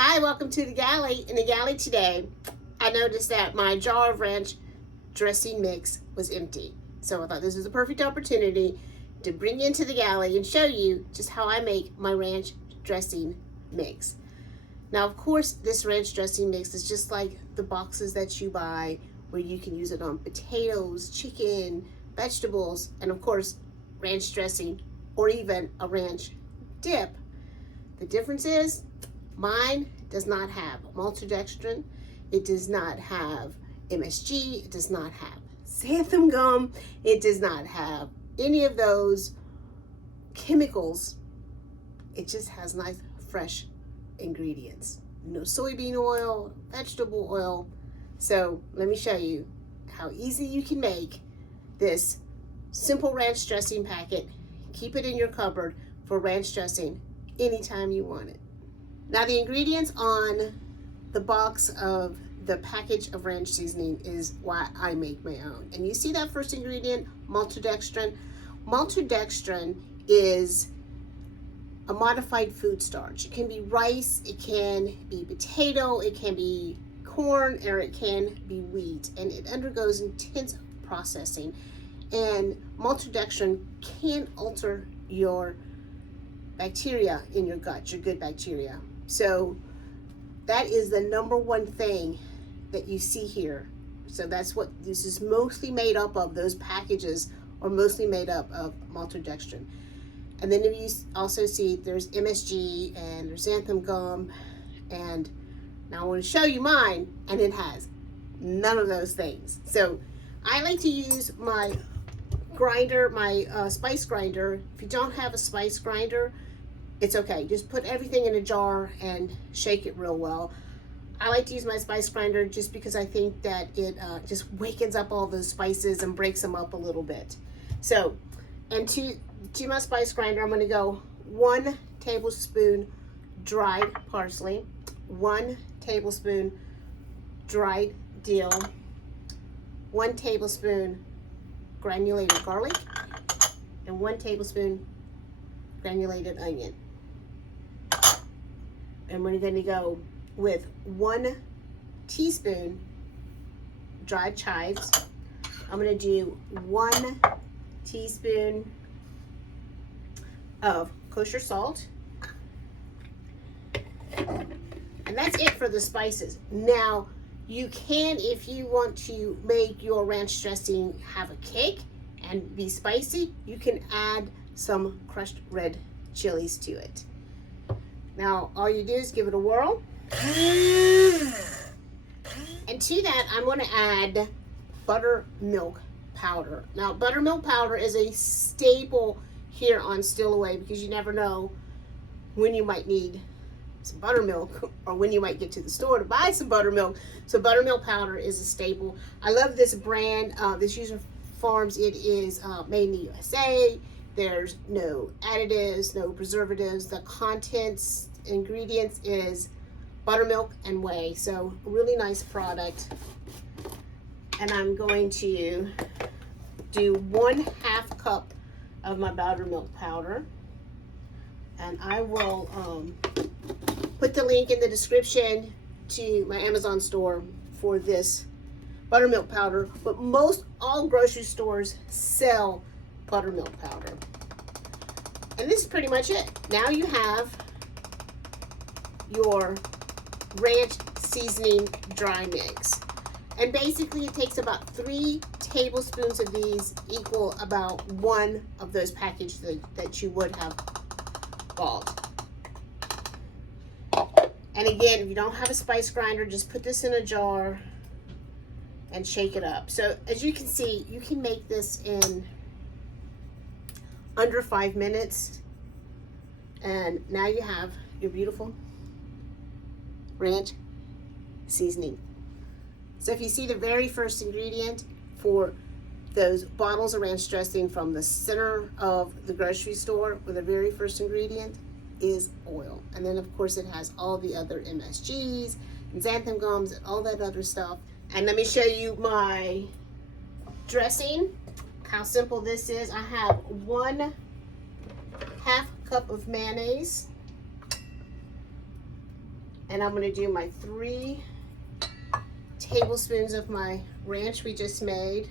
Hi, welcome to the galley. In the galley today, I noticed that my jar of ranch dressing mix was empty. So I thought this was a perfect opportunity to bring you into the galley and show you just how I make my ranch dressing mix. Now, of course, this ranch dressing mix is just like the boxes that you buy where you can use it on potatoes, chicken, vegetables, and of course, ranch dressing or even a ranch dip. The difference is mine does not have maltodextrin, it does not have MSG, it does not have xanthan gum, it does not have any of those chemicals. It just has nice fresh ingredients. No soybean oil, vegetable oil. So let me show you how easy you can make this simple ranch dressing packet. Keep it in your cupboard for ranch dressing anytime you want it. Now the ingredients on the box of the package of ranch seasoning is why I make my own. And you see that first ingredient, maltodextrin. Maltodextrin is a modified food starch. It can be rice, it can be potato, it can be corn, or it can be wheat. And it undergoes intense processing. And maltodextrin can alter your bacteria in your gut, your good bacteria. So that is the number one thing that you see here. So that's what this is mostly made up of. Those packages are mostly made up of maltodextrin. And then you also see there's MSG and there's xanthan gum. And now I want to show you mine, and it has none of those things. So I like to use my grinder, my spice grinder. If you don't have a spice grinder, it's okay. Just put everything in a jar and shake it real well. I like to use my spice grinder just because I think that it just wakens up all those spices and breaks them up a little bit. So, and to my spice grinder, I'm going to go 1 tablespoon dried parsley, 1 tablespoon dried dill, 1 tablespoon granulated garlic, and 1 tablespoon granulated onion. And we're going to go with 1 teaspoon dried chives. I'm going to do 1 teaspoon of kosher salt. And that's it for the spices. Now, you can, if you want to make your ranch dressing have a kick and be spicy, you can add some crushed red chilies to it. Now, all you do is give it a whirl. And to that, I'm going to add buttermilk powder. Now, buttermilk powder is a staple here on Still Away because you never know when you might need some buttermilk or when you might get to the store to buy some buttermilk. So buttermilk powder is a staple. I love this brand, this User Farms. It is made in the USA. There's no additives, no preservatives. The contents, ingredients is buttermilk and whey. So really nice product. And I'm going to do 1/2 cup of my buttermilk powder. And I will put the link in the description to my Amazon store for this buttermilk powder. But all grocery stores sell buttermilk powder. And this is pretty much it. Now you have your ranch seasoning dry mix. And basically it takes about 3 tablespoons of these equal about 1 of those packages that you would have bought. And again, if you don't have a spice grinder, just put this in a jar and shake it up. So as you can see, you can make this in under 5 minutes. And now you have your beautiful ranch seasoning. So if you see the very first ingredient for those bottles of ranch dressing from the center of the grocery store, where the very first ingredient is oil. And then of course it has all the other MSGs and xanthan gums and all that other stuff. And let me show you my dressing, how simple this is. I have 1/2 cup of mayonnaise, And I'm going to do my 3 tablespoons of my ranch we just made.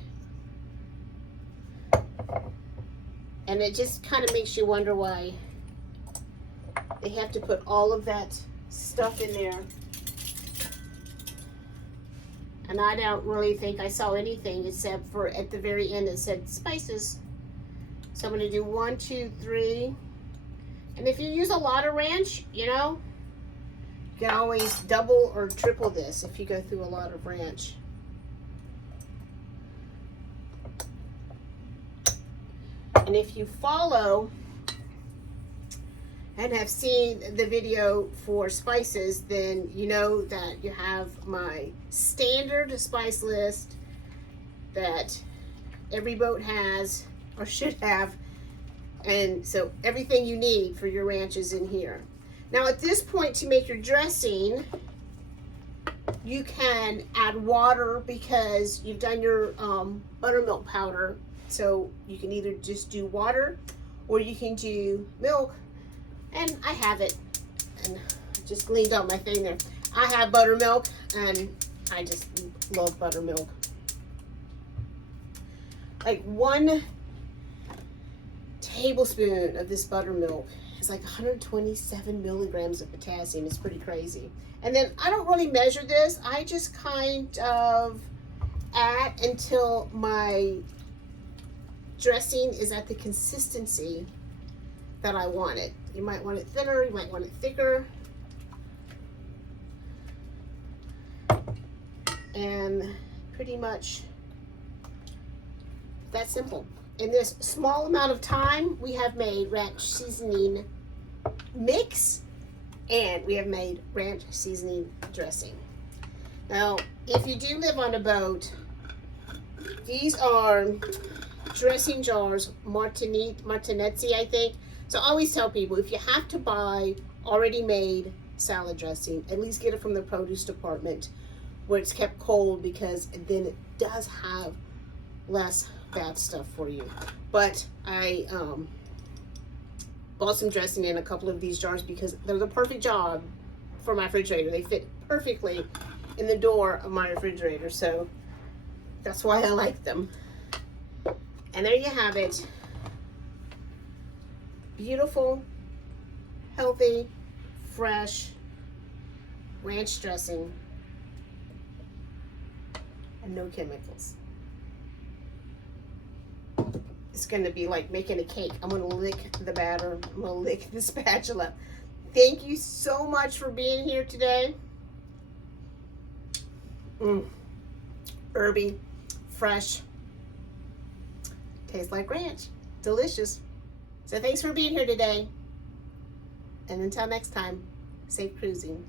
And it just kind of makes you wonder why they have to put all of that stuff in there. And I don't really think I saw anything except for at the very end it said spices. So I'm going to do 1, 2, 3. And if you use a lot of ranch, you know, you can always double or triple this if you go through a lot of ranch. And if you follow and have seen the video for spices, then you know that you have my standard spice list that every boat has or should have. And so everything you need for your ranch is in here. Now at this point, to make your dressing, you can add water because you've done your buttermilk powder. So you can either just do water or you can do milk. And I have it, and I just leaned on my thing there. I have buttermilk, and I just love buttermilk. Like 1 tablespoon of this buttermilk is like 127 milligrams of potassium. It's pretty crazy. And then I don't really measure this. I just kind of add until my dressing is at the consistency that I want it. You might want it thinner, you might want it thicker. And pretty much that simple. In this small amount of time, we have made ranch seasoning mix and we have made ranch seasoning dressing. Now, if you do live on a boat, these are dressing jars, Martinezzi, I think. So I always tell people, if you have to buy already made salad dressing, at least get it from the produce department where it's kept cold, because then it does have less bad stuff for you. But I bought some dressing in a couple of these jars because they're the perfect job for my refrigerator. They fit perfectly in the door of my refrigerator, so that's why I like them. And there you have it. Beautiful, healthy, fresh ranch dressing and no chemicals. It's gonna be like making a cake. I'm gonna lick the batter. I'm gonna lick the spatula. Thank you so much for being here today. Herby, fresh, tastes like ranch, delicious. So thanks for being here today. And until next time, safe cruising.